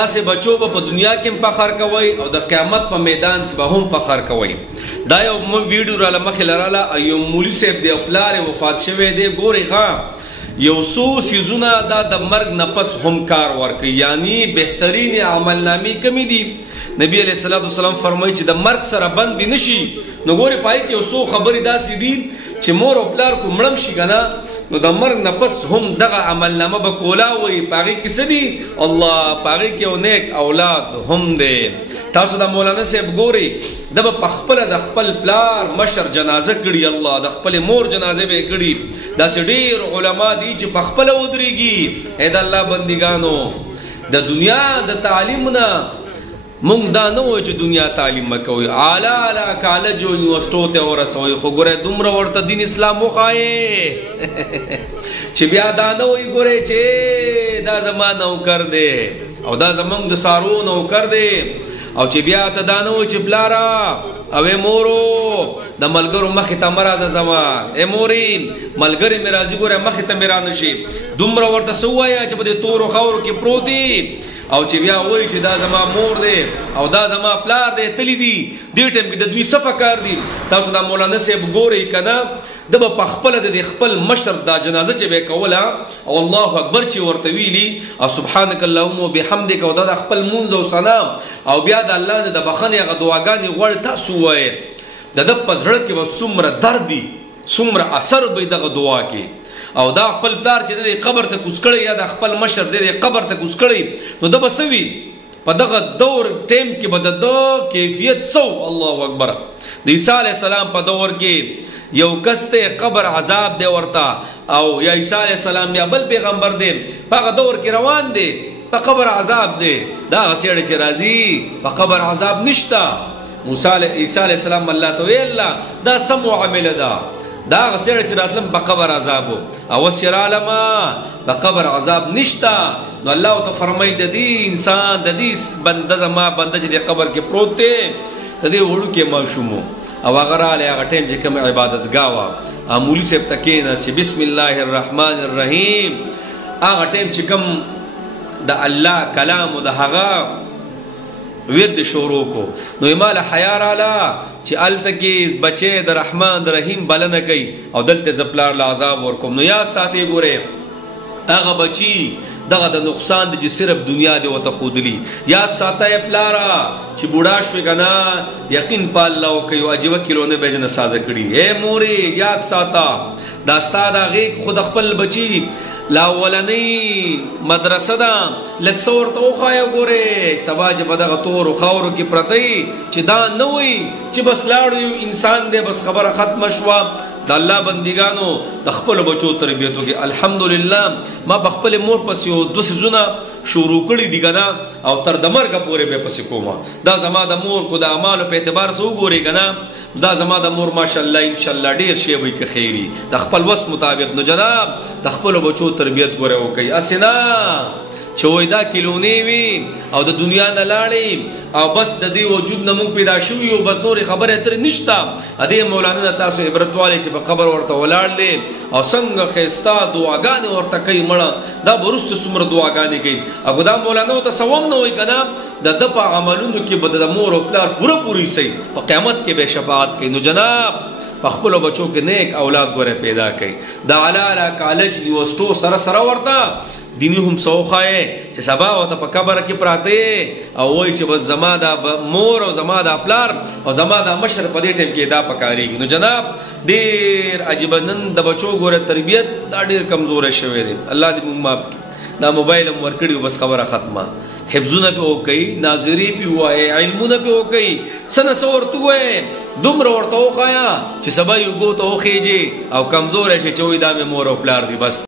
تاسې بچو به په دنیا کې هم فخر کوئ او د قیامت په میدان کې به هم فخر کوئ. دا یو ویډیو راله مخې لراله، یو مولي صاحب دی او پلار یې وفات شوی دی. ګورئ ښه یو څو څیزونه دا د مرګ نه پس هم کار ورکوي، یعنی بهترین عملنامې کمې دي. نبی علیه الصلاة والسلام فرمایي چې د مرګ سره بند دې نشي. نو ګورئ پای کې یو څو خبرې داسې دي چې مور او پلار کو مړم شي که نه، نو د مرګ نه پس هم دغه عملنامه به کولاوئ. په هغې کې څه دي؟ الله په هغې کې یو نیک اولاد هم دی. تاسو د مولانا صاحب ګورئ، ده به پخپله د خپل پلار مشر جنازه کړي، الله د خپلې مور جنازه به یې کړي. داسې ډېر علما دي چې پخپله ودرېږي. ای د الله بندګانو، د دنیا د تعلیم نه مونږ دا نه وایو چې دنیا تعلیم مه کوئ، اعلی کالج او یونیورسټو ته ورسوئ، خو ګورئ دومره ورته دین اسلام وښایې چې بیا دا نه وایي ګورئ چې دا زما نوکر دی او دا زمونږ د سارو نوکر دی، او چې بیا ته دا نه وایي چې پلاره او ای مورو د ملګرو مخې ته مه راځه زما، ای مورې ملګرې مې راځي ګوره مخې ته مې را نه شي. دومره ورته څه ووایه چې په دې تورو خاورو کې پروت دي، او چې بیا وایي چې دا زما مور دی او دا زما پلار دی تللی دي. دې ټایم کې د دوی څه فکر دي؟ تاسو دا مولانا صاحب ګورئ که نه، ده به پخپله د خپل مشر دا جنازه چې به یې کوله او الله اکبر چې ورته ویلي او سبحانک اللهم وبحمدک او دا د خپل مونځ او ثنا او بیا د الله نه د بخښنې هغه دعاګانې غواړي، تاسو ووایئ د ده په زړه کې به څومره درد دي، څومره اثر به دغه دعا کې. او دا خپل پلار چې د قبر ته کوز کړی یا د خپل مشر د قبر ته کوز کړی، نو ده به څه وي په دغه دور ټیم کې به د ده کیفیت څه و؟ الله اکبر. د عیسی علیه السلام په دور کې یو کس ته قبر عذاب دی ورته، او یا عیسی علیه السلام یا بل پیغمبر دی په هغه دور کې روان دی، په قبر عذاب دی. دا هغه سړی چې راځي په قبر عذاب نشته. عیسی علیه السلام الله ته ویل دا سم معامله ده، دا هغه سړی چې راتلم په قبر عذاب و او اوس چې رالمه په قبر عذاب نشته. نو الله ورته فرمایي د دې انسان د دې بنده زما بنده چې د قبر کې پروت دی د دې وړوکی ماشوم و، او هغه رالی هغه ټایم چې کوم عبادتګاه وه مولي صاحب ته کېناست چې بسم الله الرحمن الرحیم، هغه ټایم چې کوم د الله کلام و د هغه ورد شروع کو، نو ایمال حیا راله چې هلته کې بچی د رحمان د رحیم بلنه کوي او دلته زه پلار له عذاب ورکوم. نو یاد ساتئ ګورئ هغه بچي دغه د نقصان دی چې صرف دنیا دی ورته ښودلي. یاد ساته پلاره چې بوډا شوې که نه یقین په الله وکوي او عجیبه کیلونه به یې نه سازه کړي. ای مورې یاد ساته دا ستا د هغې خو د خپل بچي لا اولنۍ مدرسه ده لږ څه ورته وښایه. ګورې سبا چې په دغه تورو خاورو کې پرته وي چې دا نه وایي چې بس لاړو یو انسان دی بس خبره ختمه شوه. د الله بندګانو د خپلو بچو تربیت وکړي. الحمدلله ما په خپلې مور پسې یو دوه څیزونه شروع کړي دي که نه، او تر د مرګه پورې به یې پسې کومه. دا زما د مور کو د اعمالو په اعتبار څه وګورئ که نه، دا زما د مور ماشاءالله انشاءالله ډېر شی به که خیري د خپل وس مطابق. نو جناب د خپلو بچو تربیت ګوره وکړئ، هسې نه چې وایي دا کیلونې وي او د دنیا نه لاړې او بس د دې وجود نه مونږ پیدا شوي یو، بس نورې خبرې اترې نشته. دې مولانا نه تاسو عبرت والی چې په قبر ورته ولاړ دی او څنګه ښایسته دعاګانې ورته کوي، مړه دا به وروسته څومره دعاګانې کوي. او دا مولانا ورته څه هم نه وایي که نه، د ده په عملونو کې به د مور او پلار پوره پوری صحیح په قیامت کې به شفاعت کوي. نو جناب په خپلو بچو کې نیک اولاد ګوره پیدا کوي. د اعلی کالج یونیورسټو سره سره ورته دیني هم څه وښایې چې سبا ورته په قبر کې پراته او وایي چې بس زما دا مور او زما دا پلار او زما دا مشر په دې ټایم کې دا پکارېږي. نو جناب ډېر عجیبه نن د بچو ګوره تربیت دا ډېر کمزوری شوی دی. الله دې مونږ معاف کړي. دا موبایل هم ورکړي بس خبره ختمه. حفظونه پې وکوئ، ناظري پې ووایئ، علمونه پې وکوئ، څه نه څه ورته ووایئ، دومره ورته وښایه چې سبا یو ګو ته وخیږي او کمزوری شي چې وایي دا مې مور او پلار دی. بس